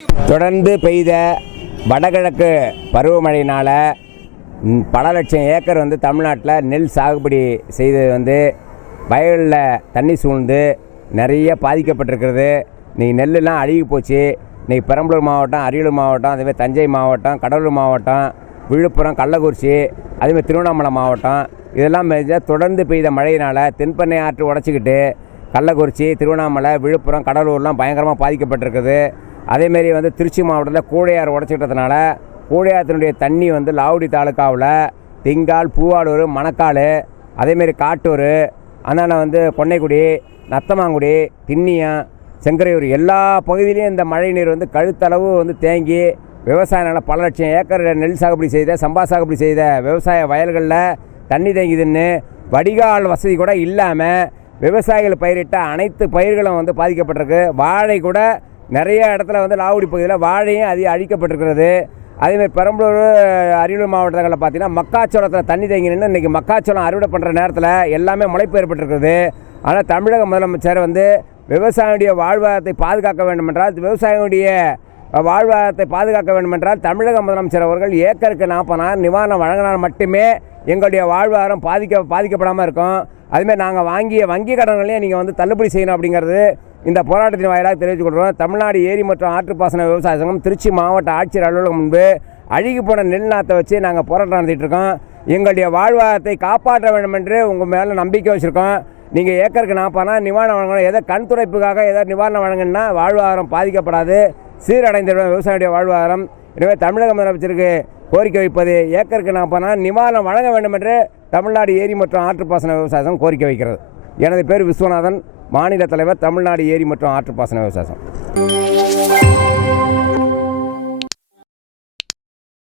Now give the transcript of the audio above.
தொடர்ந்து பெய்த வடகிழக்கு பருவமழையினால் பல லட்சம் ஏக்கர் தமிழ்நாட்டில் நெல் சாகுபடி செய்தது வயலில் தண்ணி சூழ்ந்து நிறைய பாதிக்கப்பட்டிருக்கிறது. இன்றைக்கி நெல்லுலாம் அழுகி போச்சு. இன்றைக்கி பெரம்பலூர் மாவட்டம், அரியலூர் மாவட்டம், அதேமாதிரி தஞ்சை மாவட்டம், கடலூர் மாவட்டம், விழுப்புரம், கள்ளக்குறிச்சி, அதேமாதிரி திருவண்ணாமலை மாவட்டம் இதெல்லாம் தொடர்ந்து பெய்த மழையினால் தென்பெண்ணை ஆற்று உடச்சிக்கிட்டு கள்ளக்குறிச்சி, திருவண்ணாமலை, விழுப்புரம், கடலூர்லாம் பயங்கரமாக பாதிக்கப்பட்டிருக்குது. அதேமாரி திருச்சி மாவட்டத்தில் கூழையாறு உடச்சிக்கிட்டதுனால கூழையாற்றினுடைய தண்ணி லாவுடி தாலுக்காவில் திங்கால், பூவாடூர், மணக்கால், அதேமாரி காட்டூர், அந்தாண்ட பொன்னைக்குடி, நத்தமாங்குடி, திண்ணியம், செங்கரையூர் எல்லா பகுதியிலையும் இந்த மழை நீர் கழுத்தளவு தேங்கி விவசாய நிலம் பல லட்சம் ஏக்கர் நெல் சாகுபடி செய்த, சம்பா சாகுபடி செய்த விவசாய வயல்களில் தண்ணி தேங்கிதுன்னு வடிகால் வசதி கூட இல்லாமல் விவசாயிகள் பயிரிட்ட அனைத்து பயிர்களும் பாதிக்கப்பட்டிருக்கு. வாழை கூட நிறைய இடத்துல லாவுடி பகுதியில் வாழையும் அழிக்கப்பட்டிருக்கிறது. அதேமாதிரி பெரம்பலூர், அரியலூர் மாவட்டங்களில் பார்த்தீங்கன்னா மக்காச்சோளத்தில் தண்ணி தேங்கி நின்று இன்றைக்கி மக்காச்சோளம் அறுவடை பண்ணுற நேரத்தில் எல்லாமே முளைப்பு ஏற்பட்டிருக்கிறது. ஆனால் தமிழக முதலமைச்சர் விவசாயியுடைய வாழ்வாதாரத்தை பாதுகாக்க வேண்டுமென்றால், விவசாயியுடைய வாழ்வாதாரத்தை பாதுகாக்க வேண்டுமென்றால் தமிழக முதலமைச்சர் அவர்கள் ஏக்கருக்கு 40,000 நிவாரணம் வழங்கினால் மட்டுமே எங்களுடைய வாழ்வாதாரம் பாதிக்கப்படாமல் இருக்கும். அதுமாதிரி நாங்கள் வாங்கிய வங்கி கடன்களையும் நீங்கள் தள்ளுபடி செய்யணும் அப்படிங்கிறது இந்த போராட்டத்தின் வாயிலாக தெரிவித்துக் கொள்கிறோம். தமிழ்நாடு ஏரி மற்றும் ஆற்றுப்பாசன விவசாய சங்கம் திருச்சி மாவட்ட ஆட்சியர் அலுவலகம் முன்பு அழுகி போன நெல் நாற்றை வச்சு நாங்கள் போராட்டம் நடத்திட்டு இருக்கோம். எங்களுடைய வாழ்வாதாரத்தை காப்பாற்ற வேண்டும் என்று உங்கள் மேலே நம்பிக்கை வச்சுருக்கோம். நீங்கள் ஏக்கருக்கு 40,000 நிவாரணம் வழங்கணும். ஏதோ கண் துடைப்புக்காக ஏதோ நிவாரணம் வழங்கினா வாழ்வாதாரம் பாதிக்கப்படாது, சீரடைந்துவிடும் விவசாயியுடைய வாழ்வாதாரம். எனவே தமிழக முதலமைச்சருக்கு கோரிக்கை வைப்பது ஏக்கருக்கு 40,000 நிவாரணம் வழங்க வேண்டும் என்று தமிழ்நாடு ஏரி மற்றும் ஆற்றுப்பாசன விவசாய சங்கம் கோரிக்கை வைக்கிறது. எனது பேர் விஸ்வநாதன், மாநில தலைவர், தமிழ்நாடு ஏரி மற்றும் ஆற்றுப்பாசன விவசாய சங்கம்.